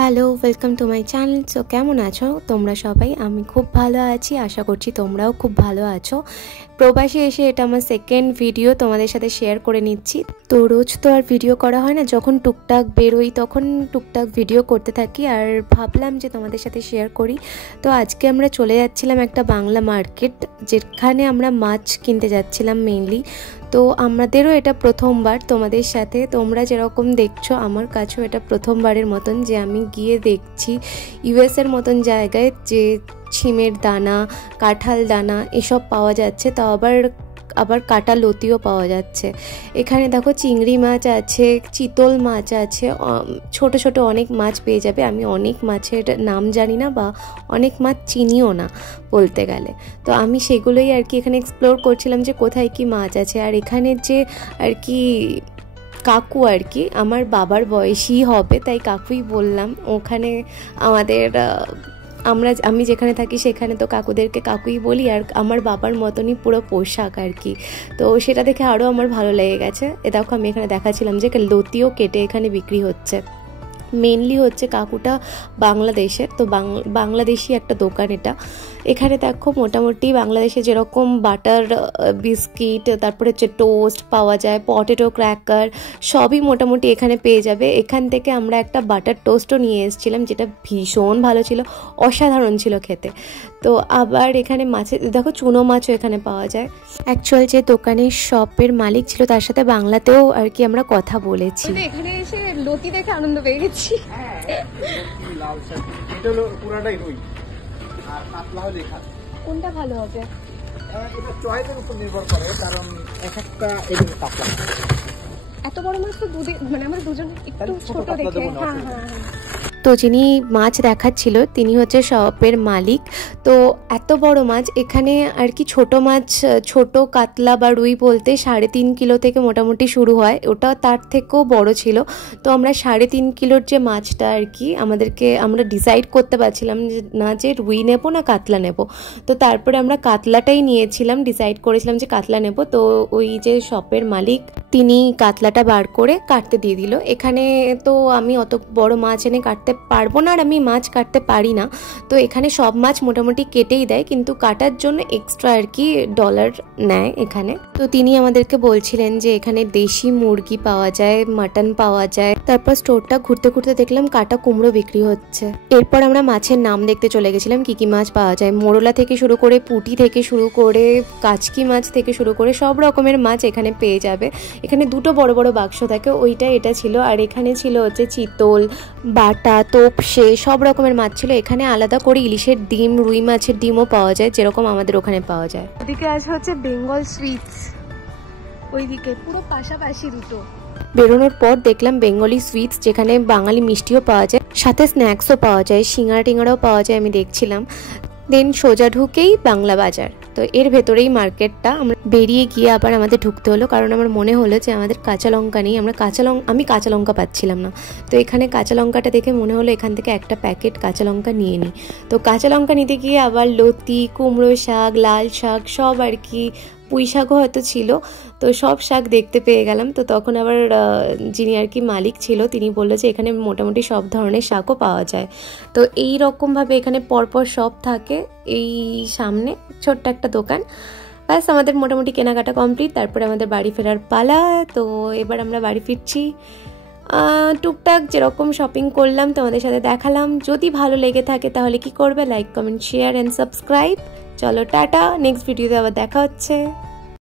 Hello, welcome to my channel. So কেমন আছো তোমরা সবাই? আমি খুব ভালো আছি, আশা করছি তোমরাও খুব ভালো আছো। প্রবাসী এসে এটা আমার সেকেন্ড ভিডিও তোমাদের সাথে শেয়ার করে নিচ্ছি। তো রোজ তো আর ভিডিও করা হয় না, যখন টুকটাক বেরোই তখন টুকটাক ভিডিও করতে থাকি, আর ভাবলাম যে তোমাদের সাথে শেয়ার করি। তো আজকে আমরা চলে যাচ্ছিলাম একটা বাংলা মার্কেট, যেখানে আমরা মাছ কিনতে যাচ্ছিলাম মেইনলি। তো আমাদেরও এটা প্রথমবার তোমাদের সাথে, তোমরা যেরকম দেখছো আমার কাছেও এটা প্রথমবারের মতন যে আমি গিয়ে দেখছি ইউএসের মতন জায়গায় যে ছিমের দানা, কাঁঠাল দানা এসব পাওয়া যাচ্ছে, তাও আবার কাটা লতিও পাওয়া যাচ্ছে। এখানে দেখো চিংড়ি মাছ আছে, চিতল মাছ আছে, ছোট ছোট অনেক মাছ পেয়ে যাবে। আমি অনেক মাছের নাম জানি না বা অনেক মাছ চিনিও না বলতে গেলে। তো আমি সেগুলোই আর কি এখানে এক্সপ্লোর করছিলাম যে কোথায় কি মাছ আছে। আর এখানের যে আর কি কাকু আর কি আমার বাবার বয়সী হবে, তাই কাকুই বললাম। ওখানে আমাদের আমি যেখানে থাকি সেখানে তো কাকুদেরকে কাকুই বলি, আর আমার বাবার মতনই পুরো পোশাক আর কি। তো সেটা দেখে আরও আমার ভালো লেগে গেছে। এ দেখো আমি এখানে দেখাচ্ছিলাম যে লতিও কেটে এখানে বিক্রি হচ্ছে। মেনলি হচ্ছে কাকুটা বাংলাদেশের, তো বাংলাদেশি একটা দোকান এটা। এখানে দেখো মোটামুটি বাংলাদেশে যেরকম বাটার বিস্কিট, তারপরে হচ্ছে টোস্ট পাওয়া যায়, পটেটো ক্র্যাকার সবই মোটামুটি এখানে পেয়ে যাবে। এখান থেকে আমরা একটা বাটার টোস্টও নিয়ে এসেছিলাম, যেটা ভীষণ ভালো ছিল, অসাধারণ ছিল খেতে। তো আবার এখানে মাছের দেখো চুনো মাছও এখানে পাওয়া যায়। অ্যাকচুয়াল যে দোকানের শপের মালিক ছিল তার সাথে বাংলাতেও আর কি আমরা কথা বলেছি। এখানে এসে লতি দেখে আনন্দ পেয়ে গেছি। কোনটা ভালো হবে এটা চয়েসের উপর নির্ভর করে, কারণ এক একটা এরকম কাতলা। এত বড় মাছ তো মানে আমরা দুজন একটু ছোট দেখে। হ্যাঁ হ্যাঁ। তো যিনি মাছ দেখাচ্ছিল তিনি হচ্ছে শপের মালিক। তো এত বড় মাছ এখানে আর কি, ছোট মাছ, ছোট কাতলা বা রুই বলতে 3.5 কিলো থেকে মোটামুটি শুরু হয়, ওটা তার থেকেও বড় ছিল। তো আমরা 3.5 কিলোর যে মাছটা আর কি আমরা ডিসাইড করতে পারছিলাম না যে রুই নেব না কাতলা নেব। তো তারপরে আমরা কাতলাটাই নিয়েছিলাম, ডিসাইড করেছিলাম যে কাতলা নেব। তো ওই যে শপের মালিক তিনি কাতলাটা বার করে কাটতে দিয়ে দিল। এখানে তো আমি অত বড় মাছ এনে কাটতে পারবো না, আর আমি মাছ কাটতে পারি না। তো এখানে সব মাছ মোটামুটি কেটেই দেয়, কিন্তু কাটার জন্য এক্সট্রা আর কি $1 নেয় এখানে। তো তিনি আমাদেরকে বলছিলেন যে এখানে দেশি মুরগি পাওয়া যায়, মাটন পাওয়া যায়। তারপর স্টোরটা ঘুরতে ঘুরতে দেখলাম কাটা কুমড়ো বিক্রি হচ্ছে। এরপর আমরা মাছের নাম দেখতে চলে গেছিলাম কি কি মাছ পাওয়া যায়। মোরলা থেকে শুরু করে পুঁটি থেকে শুরু করে কাচকি মাছ থেকে শুরু করে সব রকমের মাছ এখানে পেয়ে যাবে। এখানে দুটো বড় বড় বাক্স থাকে, এটা ছিল। আর এখানে ছিল হচ্ছে চিতল, বাটা, তোপসে সব রকমের মাছ ছিল। এখানে আলাদা করে ইলিশের ডিম, রুই মাছের ডিমও পাওয়া যায়, যেরকম আমাদের ওখানে পাওয়া যায়। ওদিকে আছে হচ্ছে বেঙ্গল সুইটস, ওইদিকে পুরো পাশাপাশি দুটো। বেরোনোর পর দেখলাম বেঙ্গলি সুইটস, যেখানে বাঙালি মিষ্টিও পাওয়া যায়, সাথে স্ন্যাক্সও পাওয়া যায়, সিঙ্গারা টিঙ্গারাও পাওয়া যায়, আমি দেখছিলাম। দেন সোজা ঢুকেই বাংলা বাজার। তো এর ভেতরেই মার্কেটটা। আমরা বেরিয়ে গিয়ে আবার আমাদের ঢুকতে হলো, কারণ আমার মনে হলো যে আমাদের কাঁচা লঙ্কা নেই। আমি কাঁচা লঙ্কা পাচ্ছিলাম না। তো এখানে কাঁচা লঙ্কাটা দেখে মনে হলো এখান থেকে একটা প্যাকেট কাঁচা লঙ্কা নিয়ে নিই। তো কাঁচা লঙ্কা নিতে গিয়ে আবার লতি, কুমড়ো শাক, লাল শাক সব আর কি, পুঁই শাকও হয়তো ছিল, তো সব শাক দেখতে পেয়ে গেলাম। তো তখন আবার যিনি আর কি মালিক ছিল তিনি বললো যে এখানে মোটামুটি সব ধরনের শাকও পাওয়া যায়। তো এই রকমভাবে এখানে পরপর সব থাকে। এই সামনে ছোট্ট একটা দোকান। ব্যাস আমাদের মোটামুটি কেনাকাটা কমপ্লিট, তারপরে আমাদের বাড়ি ফেরার পালা। তো এবার আমরা বাড়ি ফিরছি। টুকটাক যেরকম শপিং করলাম তোমাদের সাথে দেখালাম। যদি ভালো লেগে থাকে তাহলে কি করবে, like, comment, share and subscribe. চলো টাটা, নেক্সট ভিডিওতে আবার দেখা হচ্ছে।